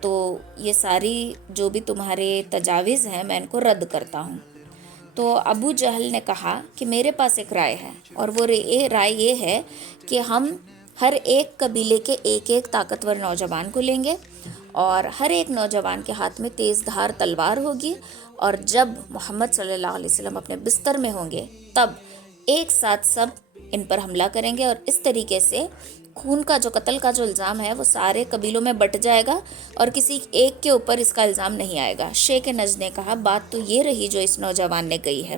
تو یہ ساری جو بھی تمہارے تجاویز ہیں میں ان کو رد کرتا ہوں۔ تو ابو جہل نے کہا کہ میرے پاس ایک رائے ہے، اور وہ رائے یہ ہے کہ ہم ہر ایک قبیلے کے ایک ایک طاقتور نوجوان کو لیں گے، اور ہر ایک نوجوان کے ہاتھ میں تیز دھار تلوار ہوگی، اور جب محمد صلی اللہ علیہ وسلم اپنے بستر میں ہوں گے تب ایک ساتھ سب ان پر حملہ کریں گے، اور اس طریقے سے خون کا جو قتل کا جو الزام ہے وہ سارے قبیلوں میں بٹ جائے گا اور کسی ایک کے اوپر اس کا الزام نہیں آئے گا۔ شیخ نجد نے کہا بات تو یہ رہی جو اس نوجوان نے کہی ہے،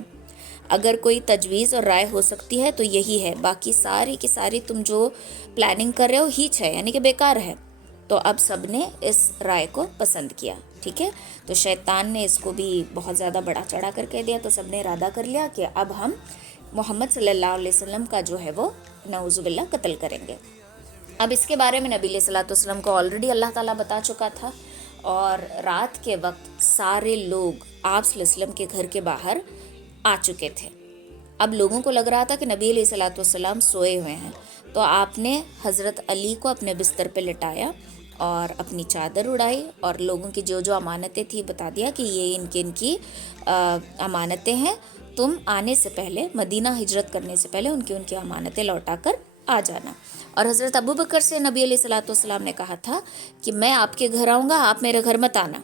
اگر کوئی تجویز اور رائے ہو سکتی ہے تو یہی ہے، باقی ساری کی ساری تم جو پلاننگ کر رہے ہو ہیچ ہے، یعنی کہ بیکار ہے۔ تو اب سب نے اس رائے کو پسند کیا، ٹھیک ہے۔ تو شیطان نے اس کو بھی بہت زیادہ بڑا چڑھا کر کہہ دیا، تو سب نے ارادہ کر لیا کہ اب ہم محمد صلی اللہ علیہ وسلم کا جو ہے وہ نعوذ باللہ قتل کریں گے۔ اب اس کے بارے میں نبی علیہ الصلوۃ والسلام کو آلریڈی اللہ تعالیٰ بتا چکا تھا، اور رات کے وقت سارے لوگ آپ صلی اللہ علیہ وسلم کے گھر کے باہر آ چکے تھے۔ اب لوگوں کو لگ رہا تھا کہ نبی علیہ الصلوۃ والسلام سوئے ہوئے ہیں، تو آپ نے حضرت علی کو اپنے بستر پہ لٹایا اور اپنی چادر اڑائی، اور لوگوں کی جو جو امانتیں تھیں بتا دیا کہ یہ ان کی امانتیں ہیں، تم آنے سے پہلے، مدینہ ہجرت کرنے سے پہلے ان کی امانتیں لوٹا کر آ جانا۔ اور حضرت ابو بکر سے نبی علیہ الصلوۃ والسلام نے کہا تھا کہ میں آپ کے گھر آؤں گا، آپ میرے گھر مت آنا،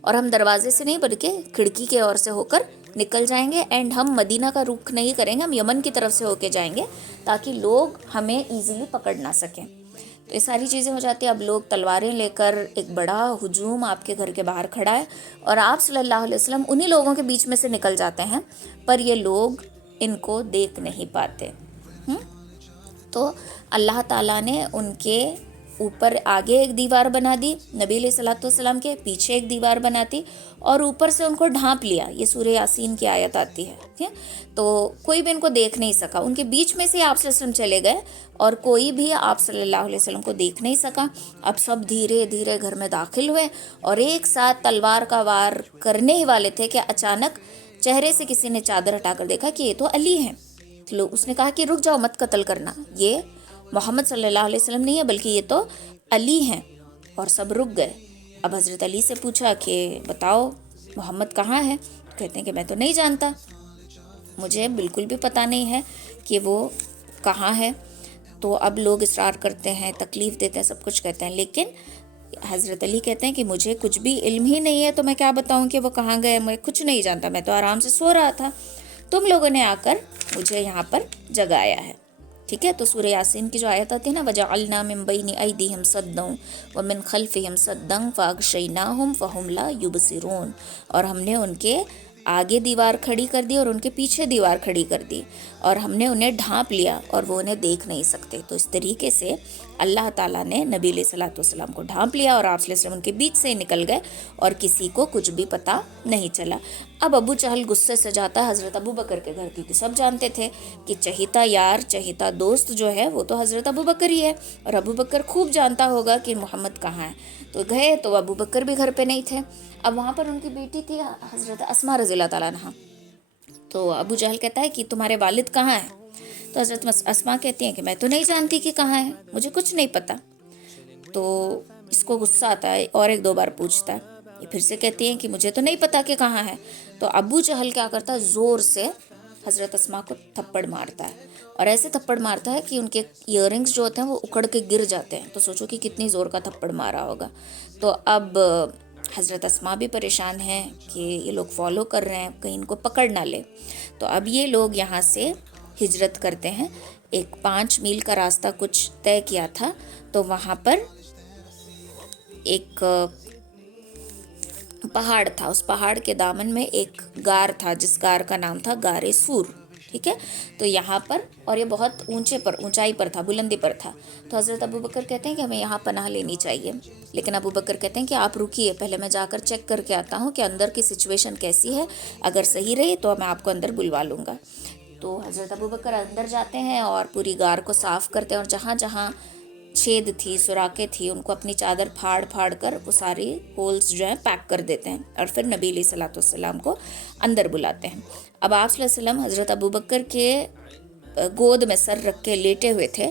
اور ہم دروازے سے نہیں بلکہ کھڑکی کے اور سے ہو کر نکل جائیں گے، اینڈ ہم مدینہ کا رخ نہیں کریں گے، ہم یمن کی طرف سے ہو کے جائیں گے تاکہ لوگ ہمیں ایزیلی پکڑ نہ سکیں۔ تو یہ ساری چیزیں ہو جاتی ہیں۔ اب لوگ تلواریں لے کر، ایک بڑا ہجوم آپ کے گھر کے باہر کھڑا ہے، اور آپ صلی اللہ علیہ وسلم انہی لوگوں کے بیچ میں سے نکل جاتے ہیں، پر یہ لوگ ان کو دیکھ نہیں پاتے۔ تو اللہ تعالیٰ نے ان کے اوپر آگے ایک دیوار بنا دی، نبی علیہ الصلوۃ والسلام کے پیچھے ایک دیوار بناتی، اور اوپر سے ان کو ڈھانپ لیا۔ یہ سورہ یاسین کی آیت آتی ہے، ٹھیک ہے۔ تو کوئی بھی ان کو دیکھ نہیں سکا، ان کے بیچ میں سے آپ صلی اللہ علیہ وسلم چلے گئے، اور کوئی بھی آپ صلی اللہ علیہ وسلم کو دیکھ نہیں سکا۔ اب سب دھیرے دھیرے گھر میں داخل ہوئے، اور ایک ساتھ تلوار کا وار کرنے ہی والے تھے کہ اچانک چہرے سے کسی نے چادر ہٹا کر دیکھا کہ یہ تو علی ہیں۔ اس نے کہا کہ رک جاؤ، مت قتل کرنا، یہ محمد صلی اللہ علیہ وسلم نہیں ہے بلکہ یہ تو علی ہیں، اور سب رک گئے۔ اب حضرت علی سے پوچھا کہ بتاؤ محمد کہاں ہے؟ کہتے ہیں کہ میں تو نہیں جانتا، مجھے بالکل بھی پتہ نہیں ہے کہ وہ کہاں ہے۔ تو اب لوگ اصرار کرتے ہیں، تکلیف دیتے ہیں، سب کچھ کہتے ہیں، لیکن حضرت علی کہتے ہیں کہ مجھے کچھ بھی علم ہی نہیں ہے، تو میں کیا بتاؤں کہ وہ کہاں گئے، میں کچھ نہیں جانتا، میں تو آرام سے سو رہا تھا، تم لوگوں نے آ کر مجھے یہاں پر جگایا ہے، ٹھیک ہے۔ تو سورہ یاسین کی جو آیت آتی ہے نا، وَجَعَلْنَا مِن بَيْنِ أَيْدِيهِمْ سَدًّا وَمِن خَلْفِهِمْ سَدًّا فَأَغْشَيْنَاهُمْ فَهُمْ لَا يُبْصِرُونَ، اور ہم نے ان کے آگے دیوار کھڑی کر دی اور ان کے پیچھے دیوار کھڑی کر دی، اور ہم نے انہیں ڈھانپ لیا اور وہ انہیں دیکھ نہیں سکتے۔ تو اس طریقے سے اللہ تعالیٰ نے نبی علیہ الصلوۃ والسلام کو ڈھانپ لیا، اور آپ صلی اللہ علیہ وسلم ان کے بیچ سے نکل گئے، اور کسی کو کچھ بھی پتہ نہیں چلا۔ اب ابو جہل غصے سے جاتا ہے حضرت ابو بکر کے گھر، کیونکہ سب جانتے تھے کہ چہیتا یار، چہیتا دوست جو ہے وہ تو حضرت ابو بکر ہی ہے، اور ابو بکر خوب جانتا ہوگا کہ محمد کہاں ہے۔ تو گئے تو ابو بکر بھی گھر پہ نہیں تھے۔ اب وہاں پر ان کی بیٹی تھی حضرت اسماء رضی اللہ تعالیٰ عنہا۔ تو ابو جہل کہتا ہے کہ تمہارے والد کہاں ہیں؟ تو حضرت اسماء کہتی ہیں کہ میں تو نہیں جانتی کہ کہاں ہے، مجھے کچھ نہیں پتہ۔ تو اس کو غصہ آتا ہے اور ایک دو بار پوچھتا ہے، یہ پھر سے کہتی ہیں کہ مجھے تو نہیں پتہ کہ کہاں ہے۔ تو ابو جہل کیا کرتا ہے، زور سے حضرت اسماء کو تھپڑ مارتا ہے، اور ایسے تھپڑ مارتا ہے کہ ان کے ایئر رنگس جو ہوتے ہیں وہ اکھڑ کے گر جاتے ہیں۔ تو سوچو کہ کتنی زور کا تھپڑ مارا ہوگا۔ تو اب حضرت اسماء بھی پریشان ہیں کہ یہ لوگ فالو کر رہے ہیں، کہیں ان کو پکڑ نہ لے۔ تو اب یہ لوگ یہاں سے ہجرت کرتے ہیں، ایک 5 میل کا راستہ کچھ طے کیا تھا، تو وہاں پر ایک پہاڑ تھا، اس پہاڑ کے دامن میں ایک غار تھا جس غار کا نام تھا غار سور، ٹھیک ہے۔ تو یہاں پر، اور یہ بہت اونچائی پر تھا، بلندی پر تھا۔ تو حضرت ابو بکر کہتے ہیں کہ ہمیں یہاں پناہ لینی چاہیے، لیکن ابو بکر کہتے ہیں کہ آپ رکیے، پہلے میں جا کر چیک کر کے آتا ہوں کہ اندر کی سچویشن کیسی ہے، اگر صحیح رہی تو میں آپ کو اندر بلوا لوں گا۔ تو حضرت ابو بکر اندر جاتے ہیں اور پوری غار کو صاف کرتے ہیں، اور جہاں جہاں چھید تھی، سوراخیں تھی، ان کو اپنی چادر پھاڑ پھاڑ کر وہ ساری ہولز جو ہیں پیک کر دیتے ہیں، اور پھر نبی علیہ الصلوۃ والسلام کو اندر بلاتے ہیں۔ اب آپ صلی اللہ علیہ وسلم حضرت ابو بکر کے گود میں سر رکھ کے لیٹے ہوئے تھے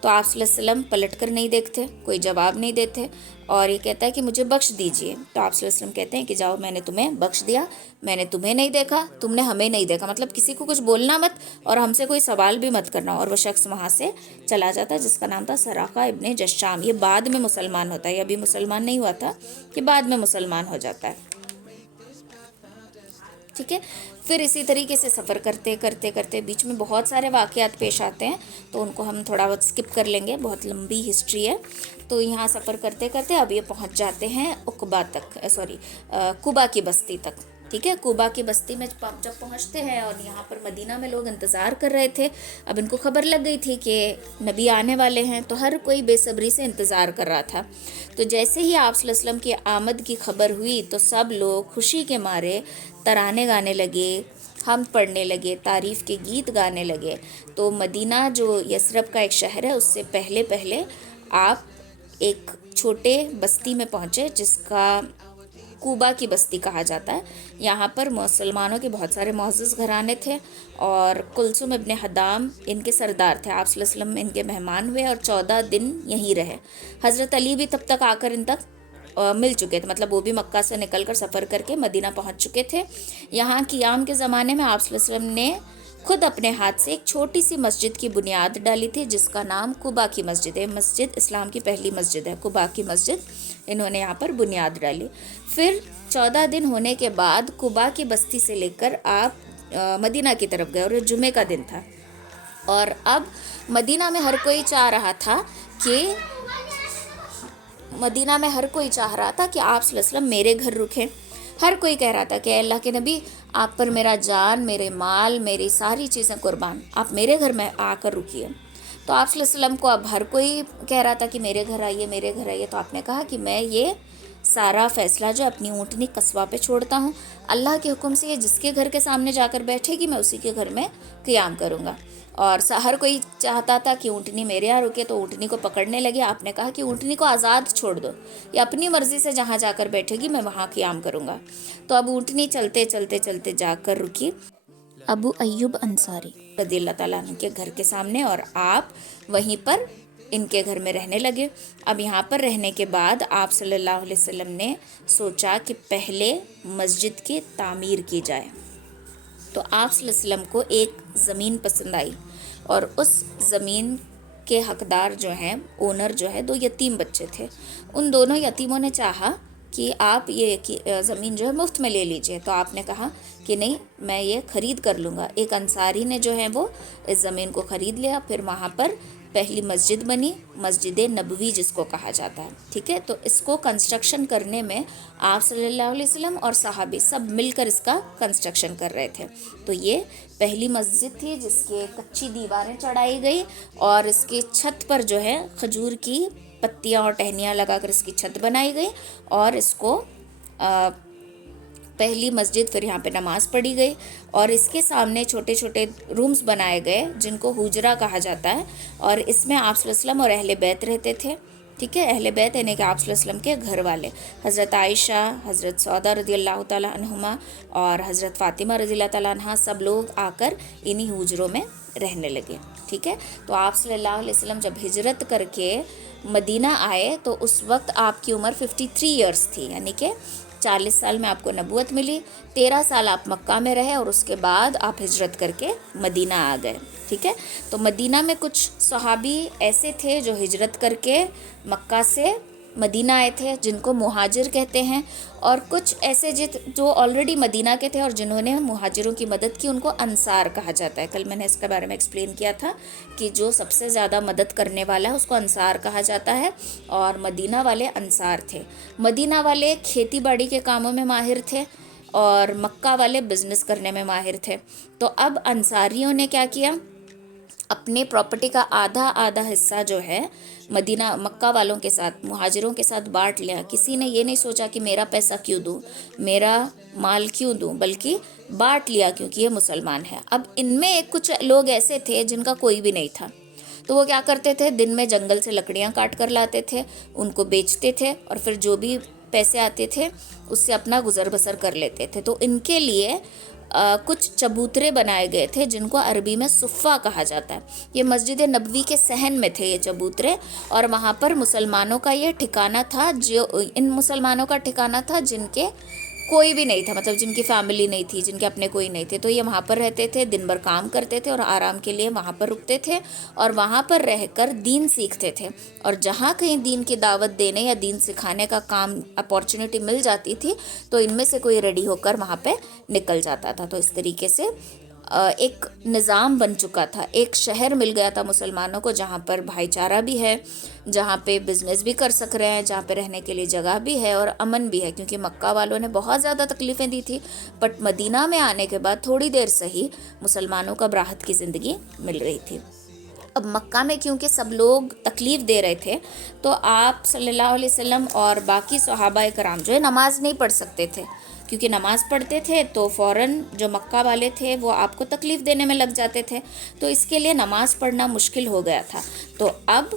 تو آپ صلی اللہ علیہ وسلم پلٹ کر نہیں دیکھتے، کوئی جواب نہیں دیتے، اور یہ کہتا ہے کہ مجھے بخش دیجئے. تو آپ صلی اللہ علیہ وسلم کہتے ہیں کہ جاؤ، میں نے تمہیں بخش دیا، میں نے تمہیں نہیں دیکھا، تم نے ہمیں نہیں دیکھا. مطلب کسی کو کچھ بولنا مت اور ہم سے کوئی سوال بھی مت کرنا. اور وہ شخص وہاں سے چلا جاتا ہے جس کا نام تھا سراقہ ابن جشام. یہ بعد میں مسلمان ہوتا ہے، یہ ابھی مسلمان نہیں ہوا تھا، کہ بعد میں مسلمان ہو جاتا ہے. ٹھیک ہے. پھر اسی طریقے سے سفر کرتے کرتے کرتے بیچ میں بہت سارے واقعات پیش آتے ہیں، تو ان کو ہم تھوڑا بہت اسکپ کر لیں گے، بہت لمبی ہسٹری ہے. تو یہاں سفر کرتے کرتے اب یہ پہنچ جاتے ہیں عقبہ تک، قبا کی بستی تک. ٹھیک ہے. قبا کی بستی میں جب پہنچتے ہیں، اور یہاں پر مدینہ میں لوگ انتظار کر رہے تھے. اب ان کو خبر لگ گئی تھی کہ نبی آنے والے ہیں، تو ہر کوئی بے صبری سے انتظار کر رہا تھا. تو جیسے ہی آپ صلی اللہ علیہ وسلم کی آمد کی خبر ہوئی تو سب لوگ خوشی کے مارے ترانے گانے لگے، حمد پڑھنے لگے، تعریف کے گیت گانے لگے. تو مدینہ جو یثرب کا ایک شہر ہے، اس سے پہلے آپ ایک چھوٹے بستی میں پہنچے جس کا قبا کی بستی کہا جاتا ہے. یہاں پر مسلمانوں کے بہت سارے معزز گھرانے تھے، اور کلثوم ابن حدام ان کے سردار تھے. آپ صلی اللہ علیہ وسلم ان کے مہمان ہوئے اور 14 دن یہیں رہے. حضرت علی بھی تب تک آ کر ان تک مل چکے تھے، مطلب وہ بھی مکہ سے نکل کر سفر کر کے مدینہ پہنچ چکے تھے. یہاں قیام کے زمانے میں آپ صلی اللہ علیہ وسلم نے خود اپنے ہاتھ سے ایک چھوٹی سی مسجد کی بنیاد ڈالی تھی جس کا نام قبا کی مسجد ہے. مسجد اسلام کی پہلی مسجد ہے، قبا کی مسجد انہوں نے یہاں پر بنیاد ڈالی. پھر 14 دن ہونے کے بعد قبا کی بستی سے لے کر آپ مدینہ کی طرف گئے، اور یہ جمعے کا دن تھا. اور اب مدینہ میں ہر کوئی چاہ رہا تھا کہ آپ صلی اللہ علیہ وسلم میرے گھر رکیں. ہر کوئی کہہ رہا تھا کہ اے اللہ کے نبی، آپ پر میرا جان، میرے مال، میری ساری چیزیں قربان، آپ میرے گھر میں آ کر رکیے. تو آپ صلی اللہ علیہ وسلم کو اب ہر کوئی کہہ رہا تھا کہ میرے گھر آئیے، میرے گھر آئیے. تو آپ نے کہا کہ میں یہ سارا فیصلہ جو اپنی اونٹنی قصبہ پہ چھوڑتا ہوں، اللہ کے حکم سے یہ جس کے گھر کے سامنے جا کر بیٹھے گی میں اسی کے گھر میں قیام کروں گا. اور ہر کوئی چاہتا تھا کہ اونٹنی میرے یہاں رکے، تو اونٹنی کو پکڑنے لگے. آپ نے کہا کہ اونٹنی کو آزاد چھوڑ دو، یہ اپنی مرضی سے جہاں جا کر بیٹھے گی میں وہاں قیام کروں گا. تو اب اونٹنی چلتے چلتے چلتے جا کر رکی ابو ایوب انصاری رضی اللہ تعالیٰ عنہ کے گھر کے سامنے، اور آپ وہیں پر ان کے گھر میں رہنے لگے. اب یہاں پر رہنے کے بعد آپ صلی اللہ علیہ وسلم نے سوچا کہ پہلے مسجد کی تعمیر کی جائے. تو آپ صلی اللہ علیہ وسلم کو ایک زمین پسند آئی، اور اس زمین کے حقدار جو ہیں، اونر جو ہے، 2 یتیم بچے تھے. ان دونوں یتیموں نے چاہا کہ آپ یہ زمین جو ہے مفت میں لے لیجئے. تو آپ نے کہا کہ نہیں، میں یہ خرید کر لوں گا. ایک انصاری نے جو ہے وہ اس زمین کو خرید لیا. پھر وہاں پر پہلی مسجد بنی، مسجد نبوی جس کو کہا جاتا ہے. ٹھیک ہے. تو اس کو کنسٹرکشن کرنے میں آپ صلی اللہ علیہ وسلم اور صحابی سب مل کر اس کا کنسٹرکشن کر رہے تھے. تو یہ پہلی مسجد تھی جس کے کچی دیواریں چڑھائی گئی، اور اس کی چھت پر جو ہے کھجور کی پتیاں اور ٹہنیاں لگا کر اس کی چھت بنائی گئی. اور اس کو پہلی مسجد، پھر یہاں پہ نماز پڑھی گئی. اور اس کے سامنے چھوٹے چھوٹے رومز بنائے گئے جن کو حجرہ کہا جاتا ہے، اور اس میں آپ صلی اللہ علیہ وسلم اور اہل بیت رہتے تھے. ٹھیک ہے. اہل بیت یعنی کہ آپ صلی اللہ علیہ وسلم کے گھر والے، حضرت عائشہ، حضرت سودا رضی اللہ تعالیٰ عنہما اور حضرت فاطمہ رضی اللہ تعالیٰ عنہ، سب لوگ آ کر انہی حجروں میں رہنے لگے. ٹھیک ہے. تو آپ صلی اللہ علیہ وسلم جب ہجرت کر کے مدینہ آئے تو اس وقت آپ کی عمر 53 ایئرس تھی، یعنی کہ 40 سال میں آپ کو نبوت ملی. 13 سال آپ مکہ میں رہے، اور اس کے بعد آپ ہجرت کر کے مدینہ آ گئے. ٹھیک ہے. تو مدینہ میں کچھ صحابی ایسے تھے جو ہجرت کر کے مکہ سے مدینہ آئے تھے جن کو مہاجر کہتے ہیں، اور کچھ ایسے جو آلریڈی مدینہ کے تھے اور جنہوں نے مہاجروں کی مدد کی ان کو انصار کہا جاتا ہے. کل میں نے اس کے بارے میں ایکسپلین کیا تھا کہ جو سب سے زیادہ مدد کرنے والا ہے اس کو انصار کہا جاتا ہے، اور مدینہ والے انصار تھے. مدینہ والے کھیتی باڑی کے کاموں میں ماہر تھے، اور مکہ والے بزنس کرنے میں ماہر تھے. تو اب انصاریوں نے کیا کیا، اپنے پراپرٹی کا آدھا حصہ جو ہے مدینہ مکہ والوں کے ساتھ، مہاجروں کے ساتھ بانٹ لیا. کسی نے یہ نہیں سوچا کہ میرا پیسہ کیوں دوں، میرا مال کیوں دوں، بلکہ بانٹ لیا کیونکہ یہ مسلمان ہے. اب ان میں کچھ لوگ ایسے تھے جن کا کوئی بھی نہیں تھا. تو وہ کیا کرتے تھے، دن میں جنگل سے لکڑیاں کاٹ کر لاتے تھے، ان کو بیچتے تھے، اور پھر جو بھی پیسے آتے تھے اس سے اپنا گزر بسر کر لیتے تھے. تو ان کے لیے کچھ چبوترے بنائے گئے تھے جن کو عربی میں صفہ کہا جاتا ہے. یہ مسجد نبوی کے صحن میں تھے یہ چبوترے, اور وہاں پر مسلمانوں کا یہ ٹھکانہ تھا, جو ان مسلمانوں کا ٹھکانہ تھا جن کے کوئی بھی نہیں تھا, مطلب جن کی فیملی نہیں تھی, جن کے اپنے کوئی نہیں تھے, تو یہ وہاں پر رہتے تھے, دن بھر کام کرتے تھے اور آرام کے لیے وہاں پر رکتے تھے, اور وہاں پر رہ کر دین سیکھتے تھے. اور جہاں کہیں دین کی دعوت دینے یا دین سکھانے کا کام اپورچونٹی مل جاتی تھی تو ان میں سے کوئی ریڈی ہو کر وہاں پہ نکل جاتا تھا. تو اس طریقے سے ایک نظام بن چکا تھا, ایک شہر مل گیا تھا مسلمانوں کو جہاں پر بھائی چارہ بھی ہے, جہاں پہ بزنس بھی کر سک رہے ہیں, جہاں پہ رہنے کے لیے جگہ بھی ہے اور امن بھی ہے, کیونکہ مکہ والوں نے بہت زیادہ تکلیفیں دی تھی. بٹ مدینہ میں آنے کے بعد تھوڑی دیر سے ہی مسلمانوں کو راحت کی زندگی مل رہی تھی. اب مکہ میں کیونکہ سب لوگ تکلیف دے رہے تھے تو آپ صلی اللہ علیہ وسلم اور باقی صحابہ کرام جو ہے نماز نہیں پڑھ سکتے تھے, کیونکہ نماز پڑھتے تھے تو فوراً جو مکہ والے تھے وہ آپ کو تکلیف دینے میں لگ جاتے تھے, تو اس کے لیے نماز پڑھنا مشکل ہو گیا تھا. تو اب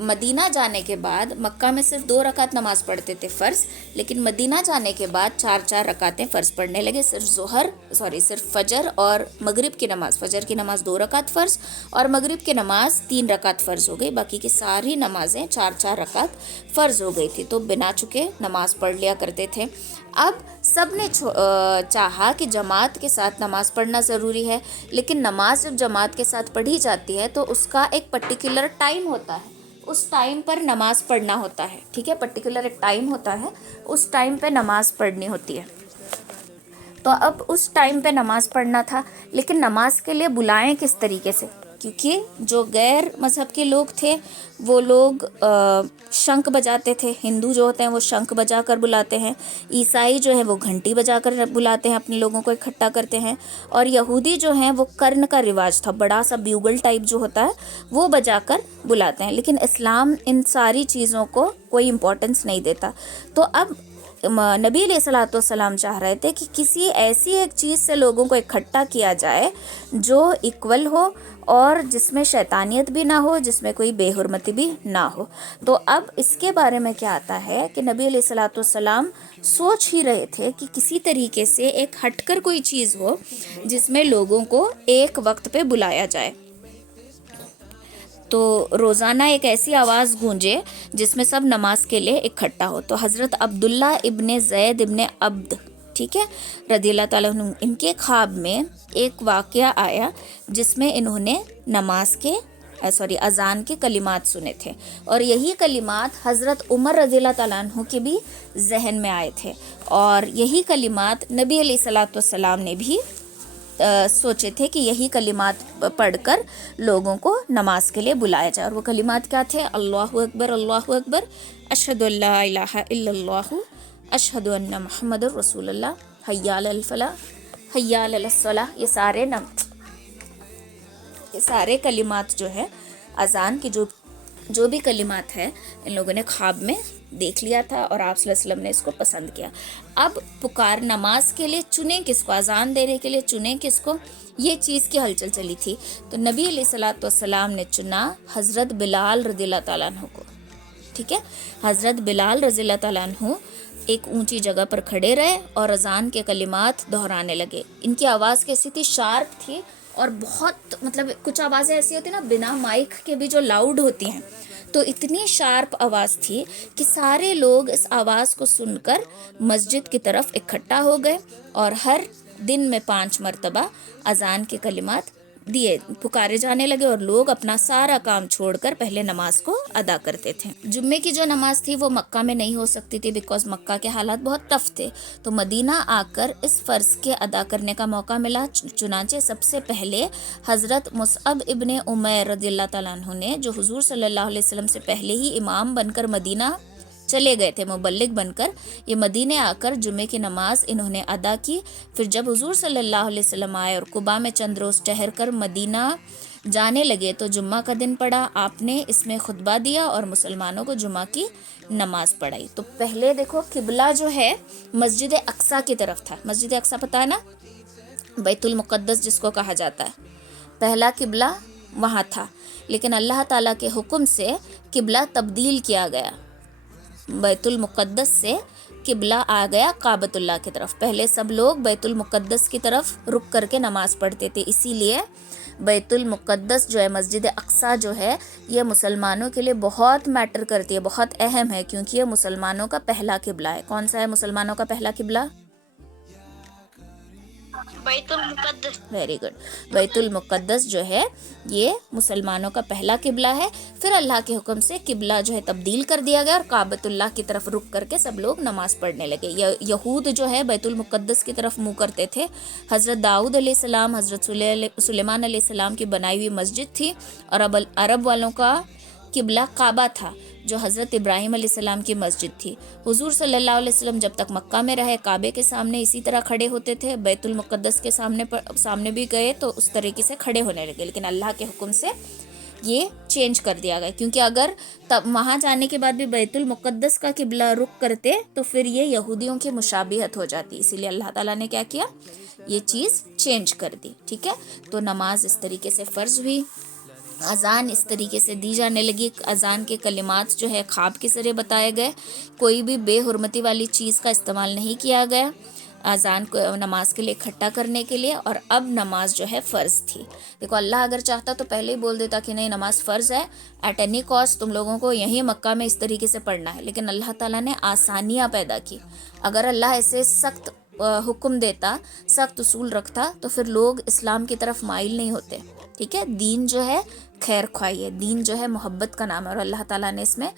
مدینہ جانے کے بعد مکہ میں صرف 2 رکعت نماز پڑھتے تھے فرض, لیکن مدینہ جانے کے بعد 4 رکعتیں فرض پڑھنے لگے. صرف فجر اور مغرب کی نماز, فجر کی نماز 2 رکعت فرض اور مغرب کی نماز 3 رکعت فرض ہو گئی, باقی کی ساری نمازیں 4 رکعت فرض ہو گئی تھی. تو بنا چکے نماز پڑھ لیا کرتے تھے. اب سب نے چاہا کہ جماعت کے ساتھ نماز پڑھنا ضروری ہے, لیکن نماز جب جماعت کے ساتھ پڑھی جاتی ہے تو اس کا ایک پرٹیکولر ٹائم ہوتا ہے, اس ٹائم پر نماز پڑھنا ہوتا ہے. ٹھیک ہے, پرٹیکولر ایک ٹائم ہوتا ہے, اس ٹائم پہ نماز پڑھنی ہوتی ہے. تو اب اس ٹائم پہ نماز پڑھنا تھا, لیکن نماز کے لیے بلائیں کس طریقے سے, کیونکہ جو غیر مذہب کے لوگ تھے وہ لوگ شنکھ بجاتے تھے. ہندو جو ہوتے ہیں وہ شنکھ بجا کر بلاتے ہیں, عیسائی جو ہیں وہ گھنٹی بجا کر بلاتے ہیں, اپنے لوگوں کو اکٹھا کرتے ہیں, اور یہودی جو ہیں وہ کرن کا رواج تھا, بڑا سا بیوگل ٹائپ جو ہوتا ہے وہ بجا کر بلاتے ہیں. لیکن اسلام ان ساری چیزوں کو کوئی امپورٹنس نہیں دیتا. تو اب نبی علیہ الصلوۃ والسلام چاہ رہے تھے کہ کسی ایسی ایک چیز سے لوگوں کو اکٹھا کیا جائے جو ایکول ہو اور جس میں شیطانیت بھی نہ ہو, جس میں کوئی بے حرمتی بھی نہ ہو. تو اب اس کے بارے میں کیا آتا ہے کہ نبی علیہ الصلوۃ والسلام سوچ ہی رہے تھے کہ کسی طریقے سے ایک ہٹ کر کوئی چیز ہو جس میں لوگوں کو ایک وقت پہ بلایا جائے. تو روزانہ ایک ایسی آواز گونجے جس میں سب نماز کے لیے اکٹھا ہو. تو حضرت عبداللہ ابن زید ابن عبد, ٹھیک ہے, رضی اللہ تعالیٰ عنہ, ان کے خواب میں ایک واقعہ آیا جس میں انہوں نے اذان کے کلمات سنے تھے, اور یہی کلمات حضرت عمر رضی اللہ تعالیٰ عنہ کے بھی ذہن میں آئے تھے, اور یہی کلمات نبی علیہ الصلوۃ والسلام نے بھی سوچے تھے کہ یہی کلمات پڑھ کر لوگوں کو نماز کے لیے بلایا جائے. اور وہ کلمات کیا تھے؟ اللہ اکبر, اللہ اکبر, اشہد ان لا الہ الا اللہ, اشہد ان محمد رسول اللہ, حی علی الفلاح, حی علی الصلاح. یہ سارے کلمات جو ہے اذان کی جو بھی کلمات ہے ان لوگوں نے خواب میں دیکھ لیا تھا, اور آپ صلی اللہ علیہ وسلم نے اس کو پسند کیا. اب پکار نماز کے لیے چنیں کس کو, اذان دینے کے لیے چنیں کس کو, یہ چیز کی ہلچل چلی تھی. تو نبی علیہ الصلوۃ والسلام نے چنا حضرت بلال رضی اللہ تعالیٰ عنہ کو. ٹھیک ہے, حضرت بلال رضی اللہ تعالیٰ عنہ ایک اونچی جگہ پر کھڑے رہے اور اذان کے کلمات دہرانے لگے. ان کی آواز کیسی تھی؟ شارپ تھی, اور بہت مطلب کچھ آوازیں ایسی ہوتی ہیں نا بنا مائک کے بھی جو لاؤڈ ہوتی ہیں, تو اتنی شارپ آواز تھی کہ سارے لوگ اس آواز کو سن کر مسجد کی طرف اکٹھا ہو گئے, اور ہر دن میں 5 مرتبہ اذان کے کلمات پکارے جانے لگے, اور لوگ اپنا سارا کام چھوڑ کر پہلے نماز کو ادا کرتے تھے. جمعے کی جو نماز تھی وہ مکہ میں نہیں ہو سکتی تھی بیکاز مکہ کے حالات بہت ٹف تھے, تو مدینہ آ کر اس فرض کے ادا کرنے کا موقع ملا. چنانچہ سب سے پہلے حضرت مصعب ابن عمیر رضی اللہ تعالیٰ عنہ نے, جو حضور صلی اللہ علیہ وسلم سے پہلے ہی امام بن کر مدینہ چلے گئے تھے, مبلغ بن کر, یہ مدینے آ کر جمعے کی نماز انہوں نے ادا کی. پھر جب حضور صلی اللہ علیہ وسلم آئے اور قباء میں چند روز ٹھہر کر مدینہ جانے لگے تو جمعہ کا دن پڑا, آپ نے اس میں خطبہ دیا اور مسلمانوں کو جمعہ کی نماز پڑھائی. تو پہلے دیکھو قبلہ جو ہے مسجد اقصیٰ کی طرف تھا. مسجد اقصیٰ پتہ ہے نا, بیت المقدس جس کو کہا جاتا ہے, پہلا قبلہ وہاں تھا, لیکن اللہ تعالیٰ کے حکم سے قبلہ تبدیل کیا گیا, بیت المقدس سے قبلہ آ گیا کعبۃ اللہ کی طرف. پہلے سب لوگ بیت المقدس کی طرف رک کر کے نماز پڑھتے تھے، اسی لیے بیت المقدس جو ہے، مسجد اقصیٰ جو ہے، یہ مسلمانوں کے لیے بہت میٹر کرتی ہے، بہت اہم ہے، کیونکہ یہ مسلمانوں کا پہلا قبلہ ہے. کون سا ہے مسلمانوں کا پہلا قبلہ؟ بیت المقدس. Very good. بیت المقدس جو ہے یہ مسلمانوں کا پہلا قبلہ ہے. پھر اللہ کے حکم سے قبلہ جو ہے تبدیل کر دیا گیا اور کعبۃ اللہ کی طرف رک کر کے سب لوگ نماز پڑھنے لگے. یہود جو ہے بیت المقدس کی طرف منہ کرتے تھے. حضرت داؤد علیہ السلام، حضرت سلیمان علیہ السلام کی بنائی ہوئی مسجد تھی، اور اب عرب والوں کا قبلہ کعبہ تھا جو حضرت ابراہیم علیہ السلام کی مسجد تھی. حضور صلی اللہ علیہ وسلم جب تک مکہ میں رہے کعبے کے سامنے اسی طرح کھڑے ہوتے تھے، بیت المقدس کے سامنے بھی گئے تو اس طریقے سے کھڑے ہونے لگے. لیکن اللہ کے حکم سے یہ چینج کر دیا گیا، کیونکہ اگر تب وہاں جانے کے بعد بھی بیت المقدس کا قبلہ رخ کرتے تو پھر یہ یہودیوں کی مشابہت ہو جاتی. اسی لیے اللہ تعالیٰ نے کیا کیا، یہ چیز چینج کر دی. ٹھیک ہے، تو نماز اس طریقے سے فرض ہوئی. اذان اس طریقے سے دی جانے لگی. اذان کے کلمات جو ہے خواب کے ذریعے بتائے گئے. کوئی بھی بے حرمتی والی چیز کا استعمال نہیں کیا گیا اذان کو نماز کے لیے اکٹھا کرنے کے لیے. اور اب نماز جو ہے فرض تھی. دیکھو اللہ اگر چاہتا تو پہلے ہی بول دیتا کہ نہیں نماز فرض ہے، ایٹ اینی کاسٹ تم لوگوں کو یہیں مکہ میں اس طریقے سے پڑھنا ہے. لیکن اللہ تعالیٰ نے آسانیاں پیدا کی. اگر اللہ ایسے سخت حکم دیتا، سخت اصول رکھتا تو پھر لوگ اسلام کی طرف مائل نہیں ہوتے. ٹھیک ہے، دین جو ہے خیر خواہی ہے، دین جو ہے محبت کا نام ہے، اور اللہ تعالیٰ نے اس میں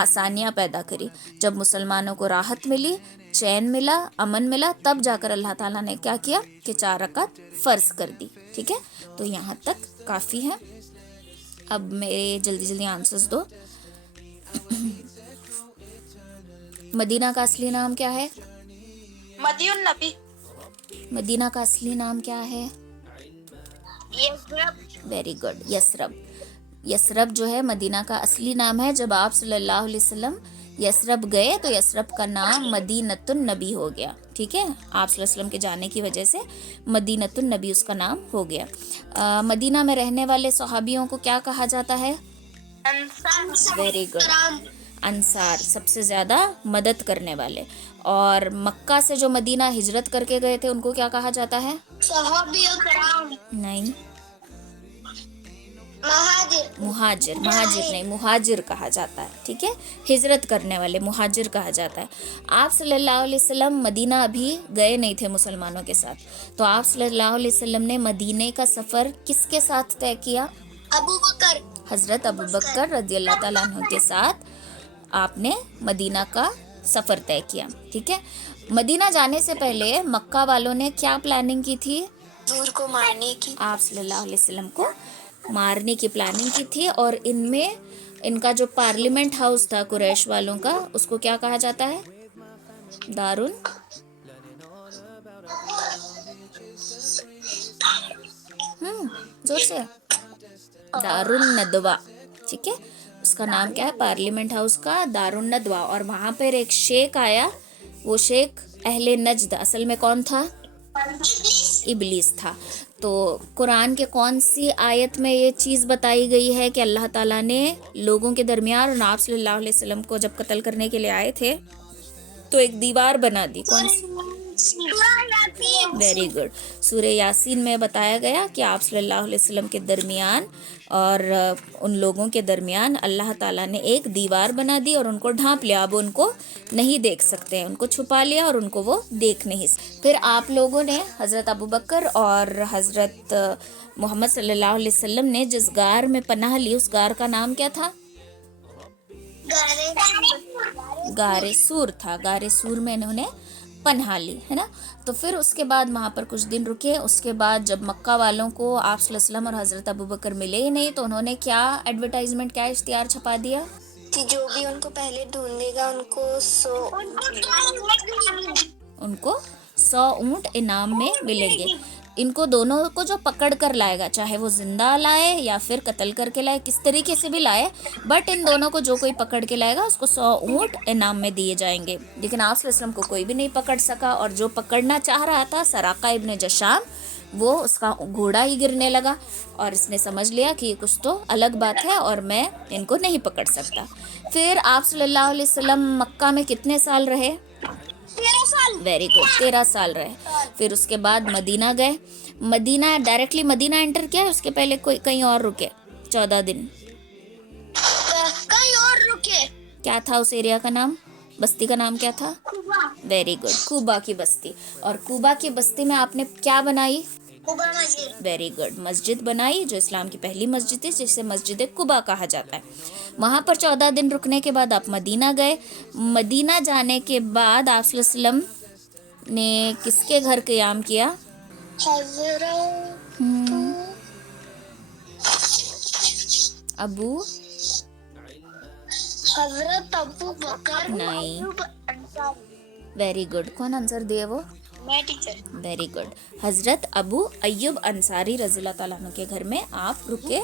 آسانیاں پیدا کری. جب مسلمانوں کو راحت ملی، چین ملا، امن ملا، تب جا کر اللہ تعالیٰ نے کیا کیا کہ 4 رکعت فرض کر دی. ٹھیک ہے، تو یہاں تک کافی ہے. اب میرے جلدی آنسرز دو. مدینہ کا اصلی نام کیا ہے؟ مدی النبی. مدینہ کا اصلی نام کیا ہے؟ Yathrib. Very good, Yathrib. Yathrib جو ہے مدینہ کا اصلی نام ہے. جب آپ صلی اللہ علیہ وسلم یثرب گئے تو یثرب کا نام مدینۃ النبی ہو گیا. ٹھیک ہے، آپ صلی اللہ علیہ وسلم کے جانے کی وجہ سے مدینۃ النبی اس کا نام ہو گیا. مدینہ میں رہنے والے صحابیوں کو کیا کہا جاتا ہے؟ ویری گڈ، انصار، سب سے زیادہ مدد کرنے والے. اور مکہ سے جو مدینہ ہجرت کر کے گئے تھے ان کو کیا کہا جاتا ہے؟ صحابی کرام. نہیں، مہاجر نہیں، مہاجر کہا جاتا ہے. ٹھیک ہے، ہجرت کرنے والے مہاجر کہا جاتا ہے. آپ صلی اللہ علیہ وسلم مدینہ ابھی گئے نہیں تھے مسلمانوں کے ساتھ، تو آپ صلی اللہ علیہ وسلم نے مدینہ کا سفر کس کے ساتھ طے کیا؟ ابو بکر. حضرت ابو بکر رضی اللہ تعالیٰ عنہ کے ساتھ آپ نے مدینہ کا سفر طے کیا. ٹھیک ہے، مدینہ جانے سے پہلے مکہ والوں نے کیا پلاننگ کی تھی؟ حضور کو مارنے کی. آپ صلی اللہ علیہ وسلم کو مارنے کی پلاننگ کی تھی. اور ان میں ان کا جو پارلیمنٹ ہاؤس تھا قریش والوں کا، اس کو کیا کہا جاتا ہے؟ زور سے دارالندوہ. ٹھیک ہے، اس کا نام کیا ہے؟ پارلیمنٹ ہاؤس کا دارالندوہ. اور وہاں پر ایک شیخ آیا، وہ شیخ اہل نجد اصل میں کون تھا؟ ابلیس تھا. تو قرآن کے کون سی آیت میں یہ چیز بتائی گئی ہے کہ اللہ تعالیٰ نے لوگوں کے درمیان، اور آپ صلی اللہ علیہ وسلم کو جب قتل کرنے کے لیے آئے تھے تو ایک دیوار بنا دی؟ کون سی؟ ویری گڈ، سورہ یاسین میں بتایا گیا کہ آپ صلی اللہ علیہ وسلم کے درمیان اور ان لوگوں کے درمیان اللہ تعالیٰ نے ایک دیوار بنا دی اور ان کو ڈھانپ لیا. اب ان کو نہیں دیکھ سکتے، ان کو چھپا لیا اور ان کو وہ دیکھ نہیں سکتے. پھر آپ لوگوں نے، حضرت ابو بکر اور حضرت محمد صلی اللہ علیہ وسلم نے جس غار میں پناہ لی، اس غار کا نام کیا تھا؟ غار سور تھا. غار سور میں انہوں نے پناہ لی، ہے نا. تو پھر اس کے بعد وہاں پر کچھ دن رکے. اس کے بعد جب مکہ والوں کو آپ صلی اللہ علیہ وسلم اور حضرت ابو بکر ملے ہی نہیں، تو انہوں نے کیا ایڈورٹائزمنٹ، کیا اشتہار چھپا دیا کہ جو بھی ان کو پہلے ڈھونڈے گا ان کو 100 اونٹ انعام میں ملیں گے. ان کو دونوں کو جو پکڑ کر لائے گا، چاہے وہ زندہ لائے یا پھر قتل کر کے لائے، کس طریقے سے بھی لائے، بٹ ان دونوں کو جو کوئی پکڑ کے لائے گا اس کو 100 اونٹ انعام میں دیے جائیں گے. لیکن آپ صلی اللہ علیہ وسلم کو کوئی بھی نہیں پکڑ سکا، اور جو پکڑنا چاہ رہا تھا سراقہ ابن جشام، وہ اس کا گھوڑا ہی گرنے لگا اور اس نے سمجھ لیا کہ یہ کچھ تو الگ بات ہے اور میں ان کو نہیں پکڑ سکتا. پھر آپ صلی اللہ علیہ وسلم مکہ میں کتنے سال رہے؟ ویری گڈ 13 سال رہے. پھر اس کے بعد مدینہ گئے. مدینہ ڈائریکٹلی مدینہ انٹر کیا, اس کے پہلے کوئی کہیں اور رکے 14 دن. کہیں اور رکے. کیا تھا اس ایریا کا نام, بستی کا نام کیا تھا؟ ویری گڈ, کوبا کی بستی. اور کوبا کی بستی میں آپ نے کیا بنائی؟ ویری گڈ, مسجد بنائی, جو اسلام کی پہلی مسجد تھی, جسے مسجد قباء کہا جاتا ہے. وہاں پر 14 دن رکنے کے بعد آپ مدینہ گئے. مدینہ جانے کے بعد آپ صلی اللہ علیہ وسلم نے کس کے گھر قیام کیا؟ حضرت ابو بکر. نہیں. ویری گڈ, کون آنسر دیے وہ؟ میں ٹیچر. ویری گڈ, حضرت ابو ایوب انصاری رضی اللہ تعالیٰ عنہ کے گھر میں آپ رکے,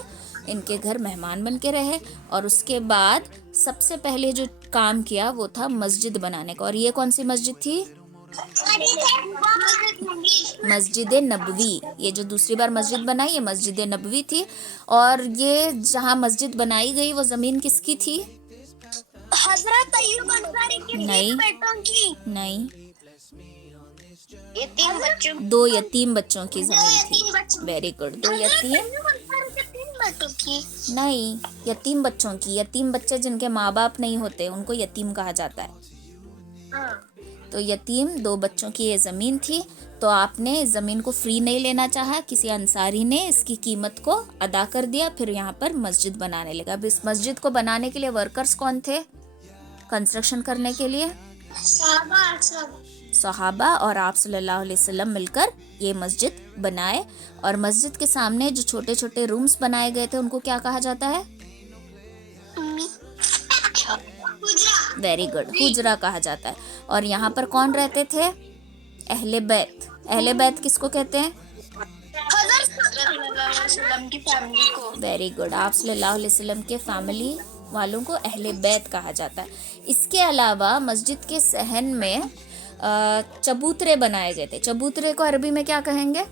ان کے گھر مہمان بن کے رہے. اور اس کے بعد سب سے پہلے جو کام کیا وہ تھا مسجد بنانے کا. اور یہ کون سی مسجد تھی؟ مسجد نبوی. یہ جو دوسری بار مسجد بنائی یہ مسجد نبوی تھی. اور یہ جہاں مسجد بنائی گئی وہ زمین کس کی تھی؟ حضرت ایوب انصاری کے نہیں. بیٹوں کی. نہیں, یتیم بچوں. 2 یتیم بچوں کی زمین تھی. ویری گڈ, 2 یتیم. بیٹوں کی. نہیں, یتیم بچوں کی. یتیم بچے جن کے ماں باپ نہیں ہوتے ان کو یتیم کہا جاتا ہے. تو یتیم 2 بچوں کی یہ زمین تھی. تو آپ نے اس زمین کو فری نہیں لینا چاہا, کسی انصاری نے اس کی قیمت کو ادا کر دیا. پھر یہاں پر مسجد بنانے لگا. اب اس مسجد کو بنانے کے لیے ورکرز کون تھے کنسٹرکشن کرنے کے لیے؟ صحابہ اور آپ صلی اللہ علیہ وسلم مل کر یہ مسجد بنائے. اور مسجد کے سامنے جو چھوٹے چھوٹے رومز بنائے گئے تھے ان کو کیا کہا جاتا ہے؟ ویری گڈ, حجرہ کہا جاتا ہے. اور یہاں پر کون رہتے تھے؟ اہل بیت. اہل بیت کس کو کہتے ہیں؟ ویری گڈ, آپ صلی اللہ علیہ وسلم کے فیملی والوں کو اہل بیت کہا جاتا ہے. اس کے علاوہ مسجد کے صحن میں چبوترے بنائے گئے تھے. چبوترے کو عربی میں کیا کہیں گے؟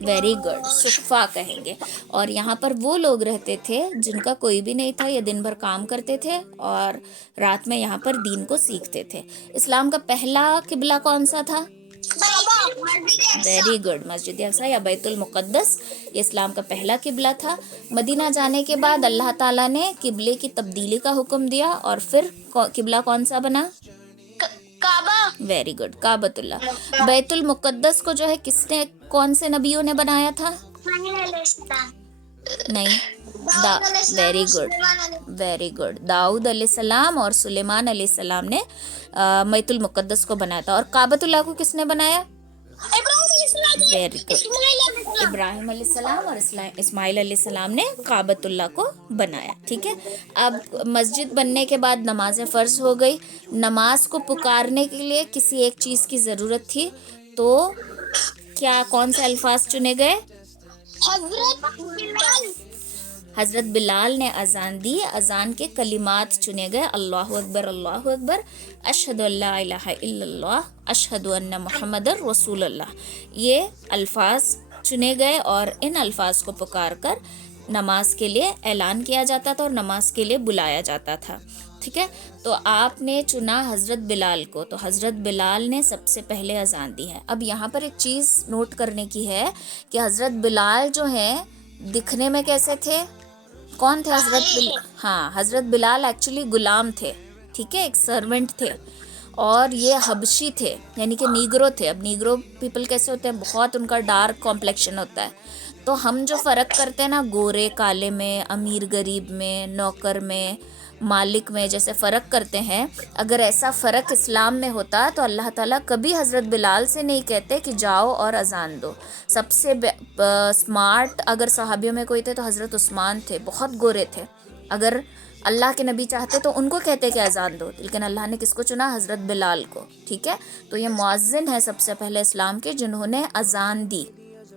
ویری گڈ, صفہ کہیں گے. اور یہاں پر وہ لوگ رہتے تھے جن کا کوئی بھی نہیں تھا, یہ دن بھر کام کرتے تھے اور رات میں یہاں پر دین کو سیکھتے تھے. اسلام کا پہلا قبلہ کون سا تھا؟ ویری گڈ, مسجد اقصی یا بیت المقدس. یہ اسلام کا پہلا قبلہ تھا. مدینہ جانے کے بعد اللہ تعالیٰ نے قبلے کی تبدیلی کا حکم دیا اور پھر قبلہ کون سا بنا؟ کعبہ. ویری گڈ, کعبۃ اللہ. بیت المقدس کو جو ہے کس نے, کون سے نبیوں نے بنایا تھا؟ نہیں. ویری گڈ, ویری گڈ, داؤد علیہ السلام اور سلیمان علیہ السلام نے بیت المقدس کو بنایا تھا. اور کعبۃ اللہ کو کس نے بنایا؟ ویری گڈ, ابراہیم علیہ السلام اور اسماعیل علیہ السلام نے کعبۃ اللہ کو بنایا. ٹھیک ہے. اب مسجد بننے کے بعد نمازیں فرض ہو گئی. نماز کو پکارنے کے لیے کسی ایک چیز کی ضرورت تھی, تو کیا کون سے الفاظ چنے گئے؟ حضرت بلال نے اذان دی. اذان کے کلمات چنے گئے, اللہ اکبر اللہ اکبر, اشہد ان لا الہ الا اللہ, اشہد ان محمد رسول اللہ. یہ الفاظ چنے گئے اور ان الفاظ کو پکار کر نماز کے لیے اعلان کیا جاتا تھا اور نماز کے لیے بلایا جاتا تھا. ٹھیک ہے. تو آپ نے چنا حضرت بلال کو, تو حضرت بلال نے سب سے پہلے اذان دی ہے. اب یہاں پر ایک چیز نوٹ کرنے کی ہے کہ حضرت بلال جو ہیں دکھنے میں کیسے تھے؟ کون تھے حضرت بلال؟ ہاں, حضرت بلال ایکچولی غلام تھے. ٹھیک ہے, ایک سرونٹ تھے. اور یہ حبشی تھے, یعنی کہ نیگرو تھے. اب نیگرو پیپل کیسے ہوتے ہیں؟ بہت ان کا ڈارک کمپلیکشن ہوتا ہے. تو ہم جو فرق کرتے ہیں نا گورے کالے میں, امیر غریب میں, نوکر میں, مالک میں, جیسے فرق کرتے ہیں, اگر ایسا فرق اسلام میں ہوتا تو اللہ تعالیٰ کبھی حضرت بلال سے نہیں کہتے کہ جاؤ اور اذان دو. سب سے سمارٹ اگر صحابیوں میں کوئی تھے تو حضرت عثمان تھے, بہت گورے تھے. اگر اللہ کے نبی چاہتے تو ان کو کہتے کہ اذان دو, لیکن اللہ نے کس کو چنا؟ حضرت بلال کو. ٹھیک ہے. تو یہ مؤذن ہے سب سے پہلے اسلام کے جنہوں نے اذان دی,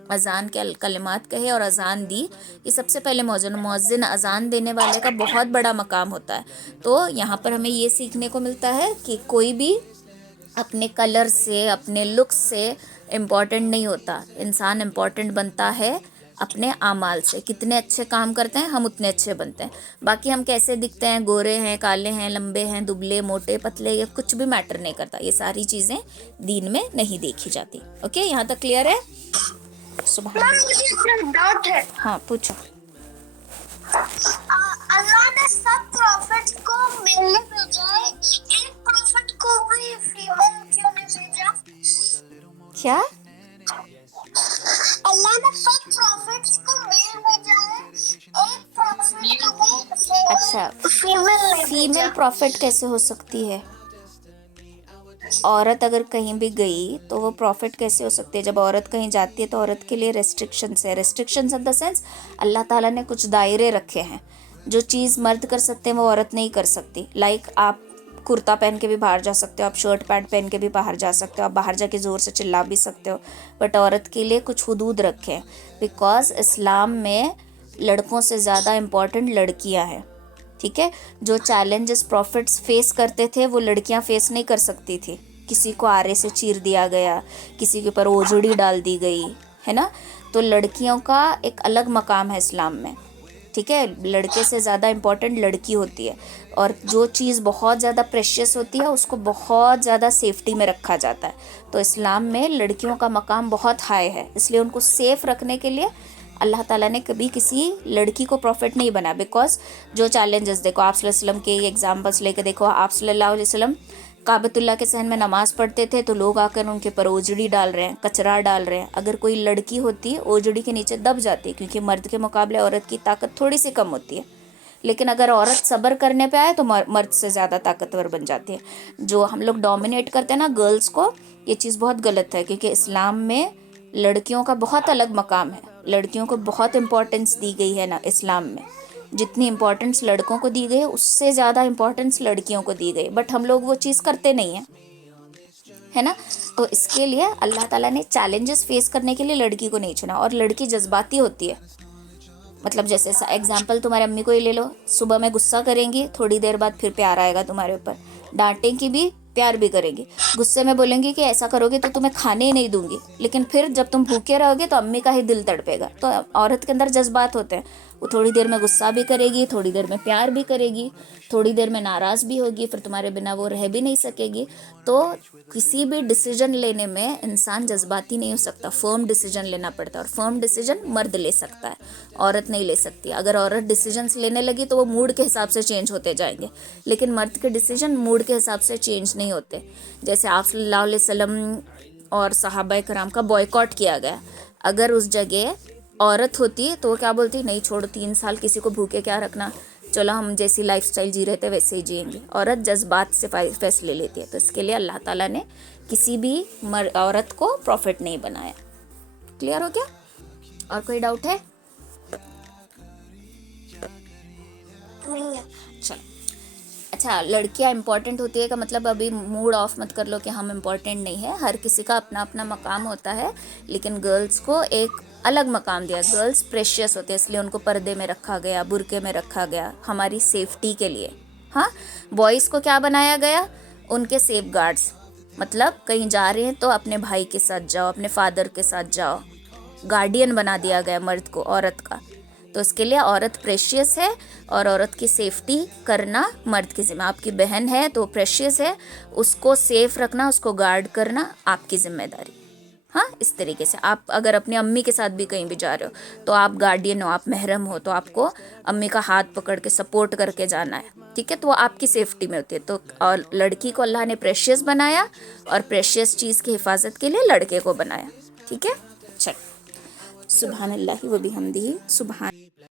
اذان کے کلمات کہے اور اذان دی. یہ سب سے پہلے مؤذن اذان دینے والے کا بہت بڑا مقام ہوتا ہے. تو یہاں پر ہمیں یہ سیکھنے کو ملتا ہے کہ کوئی بھی اپنے کلر سے, اپنے لک سے امپورٹنٹ نہیں ہوتا. انسان امپورٹنٹ بنتا ہے اپنے اعمال سے. کتنے اچھے کام کرتے ہیں ہم اتنے اچھے بنتے ہیں. باقی ہم کیسے دکھتے ہیں، گورے ہیں، کالے ہیں، لمبے ہیں، دبلے، موٹے، پتلے، یہ کچھ بھی میٹر نہیں کرتا. یہ ساری چیزیں دین میں نہیں دیکھی جاتی. اوکے، یہاں تک کلیئر ہے؟ سبحان میم اللہ. مجھے ایک ڈاؤٹ ہے. ہاں پوچھو. اللہ نے سب پروفٹ کو میل بھیجا ہے، ایک پروفٹ کو بھی فیمیل کیوں نہیں بھیجا؟ کیا؟ اللہ نے سب پروفٹس کو میل بھیجا ہے، ایک پروفٹ کو بھی اچھا، فیمیل نہیں فیمیل بھیجا. پروفٹ کیسے ہو سکتی ہے؟ عورت اگر کہیں بھی گئی تو وہ پروفٹ کیسے ہو سکتی ہے؟ جب عورت کہیں جاتی ہے تو عورت کے لیے ریسٹرکشنس ہے. ریسٹرکشنس ان دا سینس اللہ تعالیٰ نے کچھ دائرے رکھے ہیں. جو چیز مرد کر سکتے ہیں وہ عورت نہیں کر سکتی. لائک آپ کرتا پہن کے بھی باہر جا سکتے ہو، آپ شرٹ پینٹ پہن کے بھی باہر جا سکتے ہو، آپ باہر جا کے زور سے چلا بھی سکتے ہو، بٹ عورت کے لیے کچھ حدود رکھے ہیں. بیکاز اسلام میں لڑکوں سے زیادہ امپورٹنٹ لڑکیاں ہیں. ٹھیک ہے، جو چیلنجز پروفٹس فیس کرتے تھے وہ لڑکیاں فیس نہیں کر سکتی تھی. کسی کو آرے سے چیر دیا گیا، کسی کے اوپر اوجڑی ڈال دی گئی ہے نا. تو لڑکیوں کا ایک الگ مقام ہے اسلام میں. ٹھیک ہے، لڑکے سے زیادہ امپورٹنٹ لڑکی ہوتی ہے، اور جو چیز بہت زیادہ پریشیس ہوتی ہے اس کو بہت زیادہ سیفٹی میں رکھا جاتا ہے. تو اسلام میں لڑکیوں کا مقام بہت ہائی ہے، اس لیے ان کو سیف رکھنے کے لیے اللہ تعالیٰ نے کبھی کسی لڑکی کو پروفٹ نہیں بنا. بیکاز جو چیلنجز دیکھو، آپ صلی اللہ علیہ وسلم کے ایگزامپلس لے کے دیکھو. آپ صلی اللہ علیہ وسلم کعبۃ اللہ کے صحن میں نماز پڑھتے تھے تو لوگ آ کر ان کے پر اوجڑی ڈال رہے ہیں، کچرا ڈال رہے ہیں. اگر کوئی لڑکی ہوتی اوجڑی کے نیچے دب جاتی، کیونکہ مرد کے مقابلے عورت کی طاقت تھوڑی سی کم ہوتی ہے. لیکن اگر عورت صبر کرنے پہ آئے تو مرد سے زیادہ طاقتور بن جاتی ہے. جو ہم لوگ ڈومینیٹ کرتے ہیں نا گرلز کو، یہ چیز بہت غلط ہے، کیونکہ اسلام میں لڑکیوں کا بہت الگ مقام ہے. لڑکیوں کو بہت امپورٹنس دی گئی ہے نا اسلام میں. جتنی امپورٹنس لڑکوں کو دی گئی اس سے زیادہ امپورٹنس لڑکیوں کو دی گئی، بٹ ہم لوگ وہ چیز کرتے نہیں ہیں، ہے نا. تو اس کے لیے اللہ تعالیٰ نے چیلنجز فیس کرنے کے لیے لڑکی کو نہیں چنا. اور لڑکی جذباتی ہوتی ہے. مطلب جیسے ایگزامپل تمہارے امی کو ہی لے لو. صبح میں غصہ کریں گی، تھوڑی دیر بعد پھر پیار آئے گا تمہارے اوپر. ڈانٹیں گی بھی، پیار بھی کریں گی. غصے میں بولیں گی کہ ایسا کرو گے تو تمہیں کھانے ہی نہیں دوں گی، لیکن پھر جب تم بھوکے رہو گے تو امی کا ہی دل تڑپے گا. تو عورت کے اندر جذبات ہوتے ہیں. وہ تھوڑی دیر میں غصہ بھی کرے گی، تھوڑی دیر میں پیار بھی کرے گی، تھوڑی دیر میں ناراض بھی ہوگی، پھر تمہارے بنا وہ رہ بھی نہیں سکے گی. تو کسی بھی ڈیسیجن لینے میں انسان جذباتی نہیں ہو سکتا، فرم ڈیسیجن لینا پڑتا ہے. اور فرم ڈیسیجن مرد لے سکتا ہے، عورت نہیں لے سکتی. اگر عورت ڈیسیجنس لینے لگی تو وہ موڈ کے حساب سے چینج ہوتے جائیں گے، لیکن مرد کے ڈیسیجن موڈ کے حساب سے چینج نہیں ہوتے. جیسے آپ صلی اللہ علیہ وسلم اور صحابہ کرام کا بوائیکاٹ کیا گیا. اگر اس جگہ عورت ہوتی تو وہ کیا بولتی؟ نہیں چھوڑو، 3 سال کسی کو بھوکے کیا رکھنا، چلو ہم جیسی لائف سٹائل جی رہے تھے ویسے ہی جئیں گے. عورت جذبات سے فیصلے لیتی ہے. تو اس کے لیے اللہ تعالیٰ نے کسی بھی عورت کو پروفٹ نہیں بنایا. کلیئر ہو گیا؟ اور کوئی ڈاؤٹ ہے؟ چلو. اچھا، لڑکیاں امپورٹنٹ ہوتی ہے کا مطلب ابھی موڈ آف مت کر لو کہ ہم امپورٹنٹ نہیں ہے. ہر کسی کا اپنا اپنا مقام ہوتا ہے، لیکن گرلز کو ایک الگ مقام دیا. گرلز پریشیس ہوتے ہیں، اس لیے ان کو پردے میں رکھا گیا، برقعے میں رکھا گیا، ہماری سیفٹی کے لیے. ہاں، بوائز کو کیا بنایا گیا؟ ان کے سیف گارڈز. مطلب کہیں جا رہے ہیں تو اپنے بھائی کے ساتھ جاؤ، اپنے فادر کے ساتھ جاؤ. گارڈین بنا دیا گیا مرد کو عورت کا. تو اس کے لیے عورت پریشیس ہے، اور عورت کی سیفٹی کرنا مرد کی ذمہ. آپ کی بہن ہے تو پریشیس ہے، اس کو سیف رکھنا، اس کو گارڈ کرنا آپ کی ذمہ داری. ہاں، اس طریقے سے آپ اگر اپنی امی کے ساتھ بھی کہیں بھی جا رہے ہو تو آپ گارڈین ہو، آپ محرم ہو، تو آپ کو امی کا ہاتھ پکڑ کے سپورٹ کر کے جانا ہے. ٹھیک ہے، تو وہ آپ کی سیفٹی میں ہوتی ہے. تو اور لڑکی کو اللہ نے پریشیس بنایا، اور پریشیس چیز کی حفاظت کے لیے لڑکے کو بنایا. ٹھیک ہے، چل. سبحان اللہ و بحمدہ، سبحان